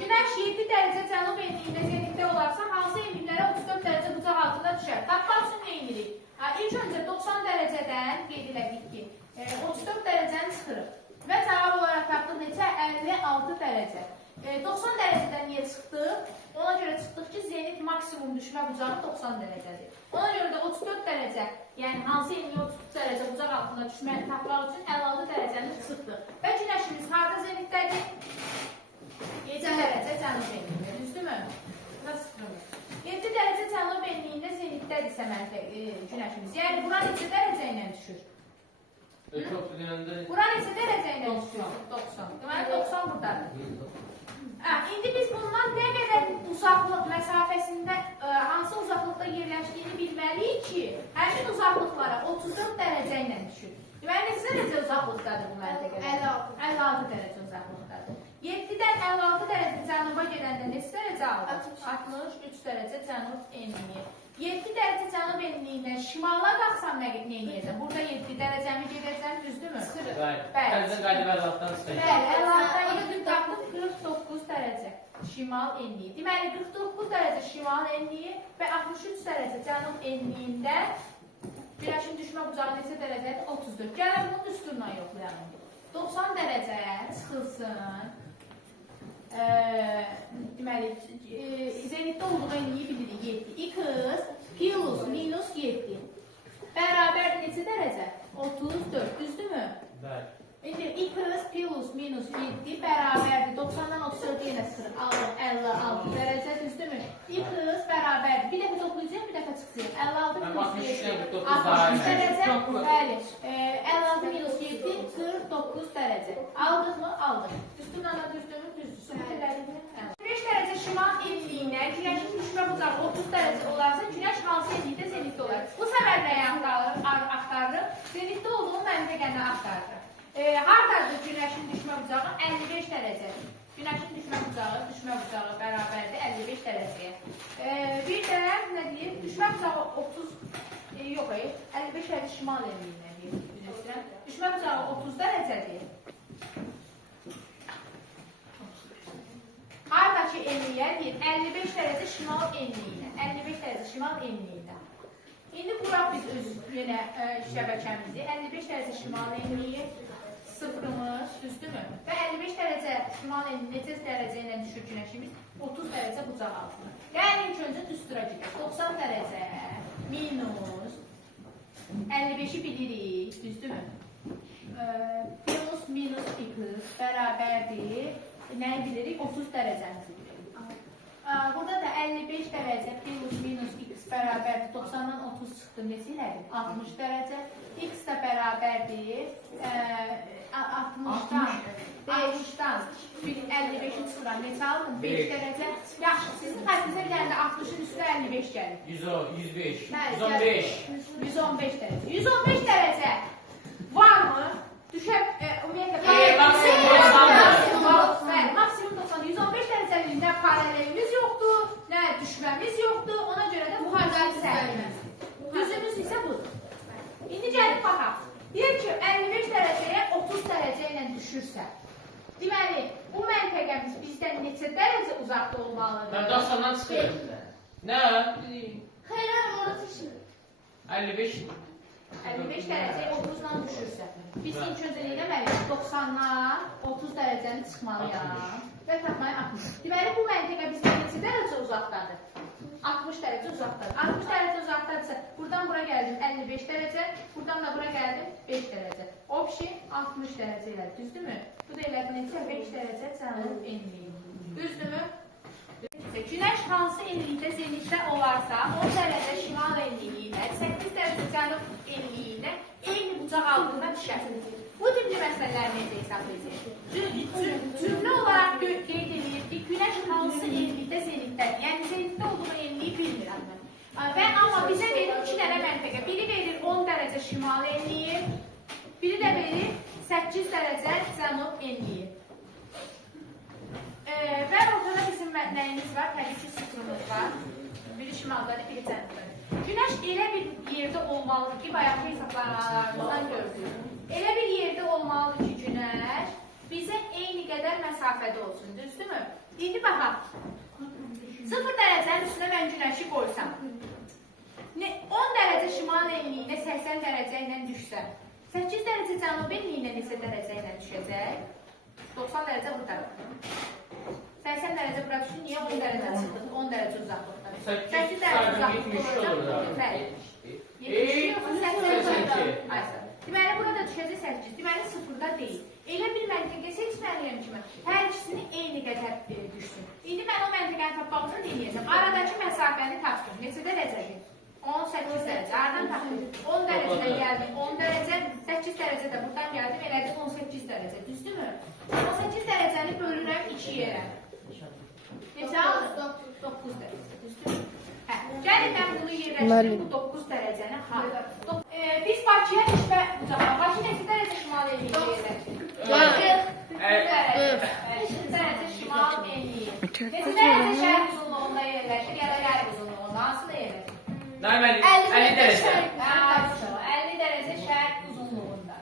Günəş 7 dərəcə cənub enliyində zenitdə olarsa, hansı enliklərə 34 dərəcə bucaq altında düşər? Tapmaq üçün nə edirik? İlk öncə 90 dərəcədən qeyd elədik ki, 34 dərəcəni çıxırıq və cavab olaraq tapdıq neçə? 56 dərəcə. 90 dərəcədən niyə çıxdıq? Ona görə çıxdıq ki, zenit maksimum düşmə bucağı 90 dərəcədir. Ona görə də 34 dərəcə, yəni hansı enliyə 34 dərəcə bucaq altında düşməni tapmaq üçün 56 dərəcəni çıxdıq. Və günəşimiz harada zenitdədir? 7 dərəcə cənub enliyində, düzdürmü? 7 dərəcə cənub enliyində zenitdədirsə günəşimiz. Yəni, bura neçə dərəcə ilə düşür? Bura neçə dərəcə ilə düşür? 90. Deməli, 90 buradadır. İndi biz bundan nə qədər uzaqlıq məsafəsində, hansı uzaqlıqda yerləşdiyini bilməliyik ki, həmin uzaqlıqlara 34 dərəcə ilə düşür. Deməli, neçə dərəcə uzaqlıqdadır bu məntəqədə? 56 dərəcə uzaqlıqdadır. 7-dən 56 dərəcə cənuba gedəndə neçə dərəcə alır? 63 dərəcə cənub enliyi. 7 dərəcə cənub enliyindən şimala qalxsam nə edəcəm? Burada 7 dərəcəmi gedəcəm, düzdürmü? Bəli. Bəli, 56-dan tapdıq 49 dərəcə şimal enliyi. Deməli, 49 dərəcə şimal enliyi və 63 dərəcə cənub enliyində günəşin düşmə bucağı neçə dərəcədir? 34. Gəlin bunun düsturla yoxlayalım. 90 dərəcə çıxılsın. Deməli, zenitdə olduğu enliyi bilirik 7. X plus minus 7 bərabər neçə dərəcə? 34, düzdürmü? Bəli. İndi x plus minus 7 bərabərdir. 90-dan 34 yenə çıxırıq. Alırıq 56 dərəcə, düzdürmü? X bərabərdir. Bir dəfə toplayacaq, bir dəfə çıxacaq. 56 minus 7, 60 dərəcə. Bəli. 56 minus 7, 49 dərəcə. Aldıq mı? Aldıq. Düzdürmü? Düzdürmü? Düzdür. 5 dərəcə şimal enliyinə günəşin düşmə bucağı 30 dərəcə olarsa, günəş hansı enlikdə zenitdə olar? Bu səfər nəyə axtarırıq? Zenitdə olduğu məntəqəni axtarırıq. Haradadır günəşin düşmə bucağı? 55 dərəcədir. Günəşin düşmə bucağı bərabərdir 55 dərəcəyə. Bir də nə deyir? Düşmə bucağı 30, yox, 55 dərəcə şimal enliyinə deyir. Düşmə bucağı 30 dərəcədir. Haradakı enliyə deyir? 55 dərəcə şimal enliyinə. 55 dərəcə şimal enliyinə. İndi quraq biz öz yenə şəbəkəmizi. 55 dərəcə şimal enliyi, sıfırımız, düzdürmü? Və 55 dərəcə şimal enliyi neçə dərəcə ilə düşür günəşimiz? 30 dərəcə bucaq altına. Yəni ilk öncə düstura gedək. 90 dərəcə minus 55-i bilirik, düzdürmü? Plus minus x bərabərdir. Nəyi bilirik? 30 dərəcəmizi bilirik. Burada da 55 dərəcə plus minus x bərabərdir. 90-dan 30 çıxdı. Neçə ilədir? 60 dərəcə. X də bərabərdir. 60-dan 55-i çıxıram. Neçə aldım? 5 dərəcə. Yaxşı, sizin xəttinizə bir dərəcə 60-ın üstü 55 gəlir. 105. 115 dərəcə. 115 dərəcə varmı? Düşər, ümumiyyətlə, maksimum 90, 115 dərəcəliyində paralelimiz yoxdur, nə düşməmiz yoxdur, ona görə də müharibəli səhvimiz. Düzümüz isə budur. İndi gəlib baxaq. Deyək ki, 55 dərəcəyə 30 dərəcə ilə düşürsə, deməli, bu məntəqəmiz bizdən neçə dərəcə uzaqda olmalıdır? Mən 90-dan çıxırım. Nə? Xeyr, orası işin. 55. 55 dərəcəyə 30-dan düşürsə, biz ilk öncə eləməliyik? 90-dan 30 dərəcəni çıxmalıyam və tapmayı 60. Deməli, bu məntəqə bizdən neçə dərəcə uzaqdadır? 60 dərəcə uzaqdadır. 60 dərəcə uzaqdadırsa, buradan bura gəldim 55 dərəcə, buradan da bura gəldim 5 dərəcə. Opşi 60 dərəcə ilə, düzdürmü? Bu da elədir neçə? 5 dərəcə cənub enliyi. Düzdürmü? Günəş hansı enlikdə zenitdə olarsa, 10 dərəcə şimal enliyi ilə 8 dərəcə cənub enliyi ilə eyni bucaq altında düşər. Bu tipli məsələləri necə hesablayacaq? Cümlə olaraq qeyd edilir ki, günəş hansı enlikdə zenitdədir. Yəni, zenitdə olduğu enliyi bilmirəm. Və amma bizə verir 2 dənə məntəqə. Biri verir 10 dərəcə şimal enliyi, biri də verir 8 dərəcə cənub enliyi. Və ortada bizim nəyimiz var? Təbii ki, sıfırımız var. Biri şimaldadır, biri cənubdadır. Günəş elə bir yerdə olmalıdır ki, bayaqki hesablarımızdan gördük. Elə bir yerdə olmalıdır ki, günəş bizə eyni qədər məsafədə olsun, düzdürmü? İndi baxaq. 0 dərəcənin üstünə mən günəşi qoysam. 10 dərəcə şimal enliyinə 80 dərəcə ilə düşsə, 8 dərəcə cənub enliyinə neçə dərəcə ilə düşəcək? 90 dərəcə burada. 80 dərəcə bura düşün, niyə 10 dərəcə çıxdın? 10 dərəcə uzaqlıqda. 8 dərəcə uzaqlıqda olacaq. 70 Deməli, burada düşəcək 8. Deməli, 0-da deyil. Elə bir məntəqə seçməliyəm ki, hər ikisini eyni qədər düşsün. İndi mən o məntəqəni tapmaq üçün deyəcəm. Aradakı məsafəni tapdım. Neçə dərəcədir? 18 dərəcə. Aradan tapdım. 10 dərəcədən gəldim. 10 dərəcə, 8 dərəcə də buradan gəldim. Elədim 18 dərəcə. Düzdürmü? 18 dərəcəni bölürəm 2 yerə. Neçə alır? 9 dərəcə. Düzdürmü? Gəlin mən bunu yerləşdirim, bu 9 dərəcəni biz Bakıya nisbə uzaqlar. Bakı neçə dərəcə şimal enliyi yerləşdirir? 40 dərəcə şimal enliyi. Neçə dərəcə şərq uzunluğunda yerləşir, ya da qərb uzunluğunda? Hansıda yerləşir? 50 dərəcə. 50 dərəcə şərq uzunluğunda.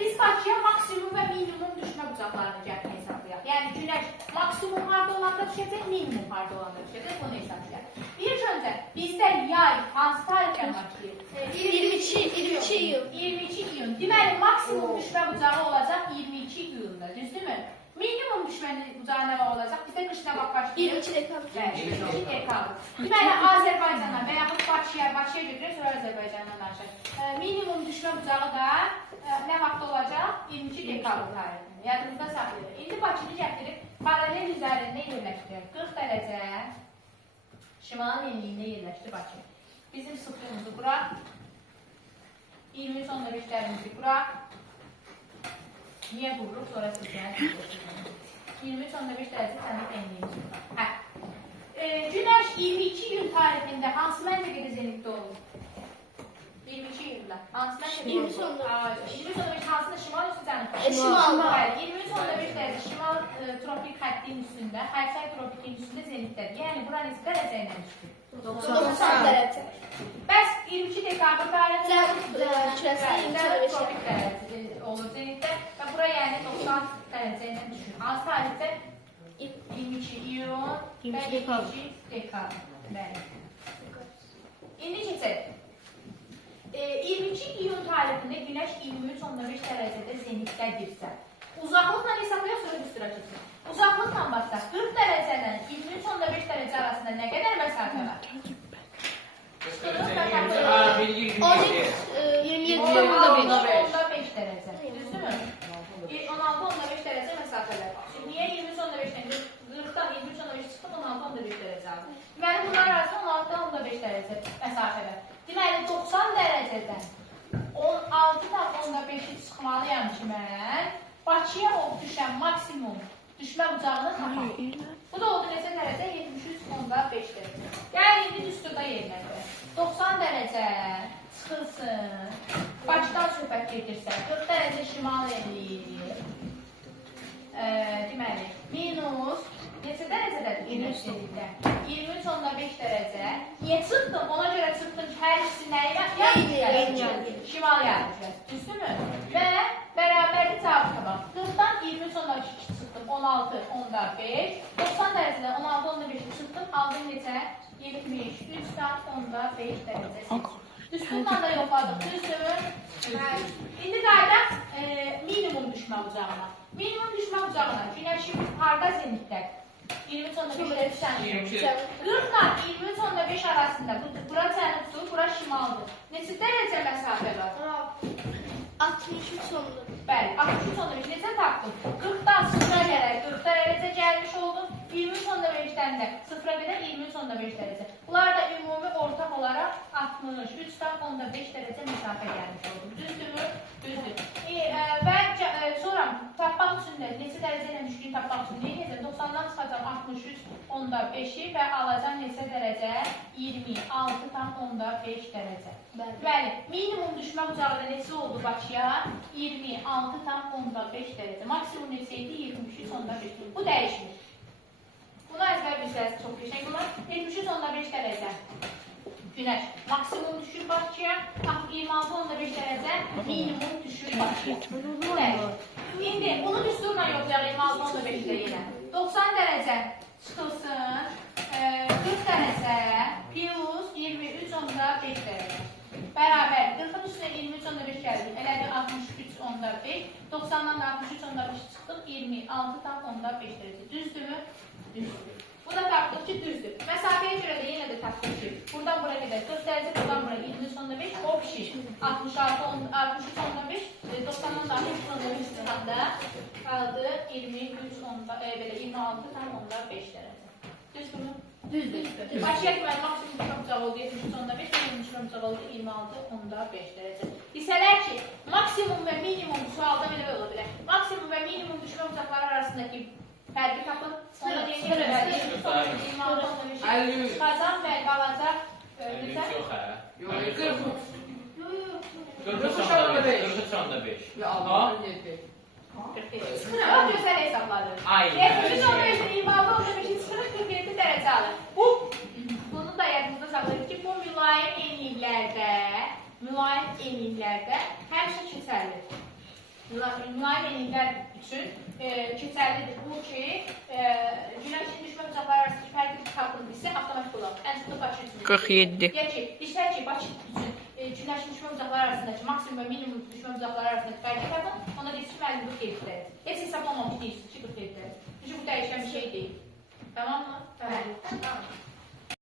Biz Bakıya maksimum və minimum düşmə bucaqlarını gəlmək hesablayaq. Yəni günəş maksimum harda olanda düşəcək, minimum harda olanda düşəcək, bunu hesablayaq. İlk öncə bizdə yay hansı tarixdən başlayır? 22 iyun. 22 iyun. Deməli, maksimum düşmə bucağı olacaq 22 iyunda, düzdürmü? Minimum düşmə bucağı nə olacaq? Bizdə qışına vaxt başlayır. 22 dekabr. 22 dekabr. Deməli, Azərbaycandan və yaxud Bakıya götürək, sonra Azərbaycandan danışaq. Minimum düşmə bucağı da nə vaxt olacaq? 22 dekabr tarixində. Yadımızda saxlayırıq. İndi Bakını gətirib paralel üzərində yerləşdirək. 40 dərəcə şimal enliyində yerləşdir Bakı. Bizim sıfırımızı quraq. 23-15'lərimizi quraq. Niyə qururuq? Sonra sizdən 23-15 dərəcə sənin enliyimizi quraq. Günəş 22 iyun tarixində hansı məntəqədə zenitdə olur? 22 iyunda. Hansı məntəqədə olur? 23-15 hansında? Şimal üstü cənub? Şimal. 23-15 dərəcə şimal tropik xəttin üstündə, xərsər tropikin üstündə zenitdədir. Yəni, bura neçə dərəcə ilə düşür? 90 dərəcə. Bəs 22 dekabr tarixində tropik dərəcə olur zenitdə və bura yəni 90 dərəcə ilə düşür. Hansı tarixdə? 22 iyun və 22 dekabr. Bəli. İndi keçək. 22 iyun tarixində günəş 23-15 dərəcədə zenitdədirsə, uzaqlıqla hesablayaq, sonra üstüra keçək. Uzaqlıqla baxsaq, 40 dərəcədən 23-15 dərəcə arasında nə qədər məsafə var? 16-15 dərəcə. Düzdürmü? 16-15 dərəcə məsafələr var. Şimdi niyə 23-15-dən 40-dan 23-15 çıxıb 16-15 dərəcə alır? Deməli, bunlar arasında 16-15 dərəcə məsafə var. Deməli, 90 dərəcədən 16-15-i çıxmalıyam ki, mən Bakıya düşən maksimum düşmə bucağını tapam. Bu da oldu neçə dərəcə? 73.5 dərəcə. Yəni, indi düsturda yerinədir. 90 dərəcə çıxılsın. Bakıdan söhbət gedirsə, 40 dərəcə şimal enliyi. Deməli, minus neçə dərəcədən günəşlikdə? 23.5 dərəcə. Niyə çıxdım? Ona görə çıxdım ki, hər ikisi nəyi var? Şimal yarıcı. Düzdürmü? Və bərabərli cavab tapaq. 40-dan 23.5 çıxdım. 16.5. 90 dərəcədən 16.5 çıxdım. Aldım neçə? 70. 3.5 dərəcə. Düzdürmü da yoxladım. Düzdürmü? İndi qaydaq minimum düşmə bucağına. Minimum düşmə bucağına günəşimiz harda zenitdədir? 23.5 dərəcə. 40-dan 23.5 arasında bura cənubdur, bura şimaldır. Neçə dərəcə məsafə var? 63.5. Bəli, 63.5 neçə tapdım? 40-dan 0-a gələk 40 dərəcə gəlmiş oldum. 23.5-dən də 0-a qədər 23.5 dərəcə. Bunlar da ümumi ortaq olaraq 63.5 dərəcə məsafə gəlmiş oldum. Düzdürmü? Düzdür. Və sonra tapmaq üçün də neçə dərəcə ilə düşdüyünü tapmaq üçün deyəcəm. 90-dan çıxacam 63.5-i və alacam neçə dərəcə? 26.5 dərəcə. Bəli, minimum düşmə bucağı da neçə oldu Bakıya? 26.5 dərəcə. Maksimum neçə idi? 73.5. Bu dəyişmir. Bunu əzbər bilsəniz çox qəşəng olar. 73.5 dərəcə. Günəş maksimum düşür Bakıya, 26.5 dərəcə minimum düşür Bakıya. İndi bunu düsturla yoxlayaq 26.5-də yenə. 90 dərəcə çıxılsın, 40 dərəcə plus 23.5 dərəcə. Bərabər 40-ın üstünə 23.5 gəldik. Elədir 63.5. 90-dan da 63.5 çıxdıq. 26.5 dərəcə. Düzdürmü? Düzdür. Bu da tapdıq ki, düzdür. Məsafəyə görə də yenə də tapdıq ki, buradan buraya qədər 40 dərəcə, buradan buraya 23.5, o pişir. 63.5, 90-dan da 63.5 çıxanda qaldı 26.5 dərəcə. Düzdürmü? Düzdür. Bakıya deməli, maksimum düşməm oldu 73.5, minimum düşməm oldu 26.5 dərəcə. Desələr ki, maksimum və minimum sualda belə ola bilər. Maksimum və minimum düşmə uzaqları arasındakı fərqi tapın. Ona deyək ki, 26.5 qazan və qalacaq. 53 yox hə? Yox, 43.5. Ya Allah, 7. Yox, gözəl hesabladır. 73.5-də 26.5-i çıxırıq 47 dərəcə alır. Bunu da yadınızda saxlayın ki, bu mülayim enliklərdə həmişə keçərlidir. Mülayim enliklər üçün keçərlidir bu ki, günəşin düşmə uzaqları arasındakı fərqi tapın bizə avtomatik olaraq. Ən çox da Bakı üçün. 47. Deyək ki, istər ki, Bakı üçün günəşin düşmə uzaqları arasındakı maksimum və minimum düşmə uzaqları arasındakı fərqi tapın, ona deyək ki, müəllim 47 dərəcə. Heç hesablamamış deyirsiniz ki, 47 dərəcə. Çünki bu dəyişən bir şey deyil. Tamam mı? Tamam.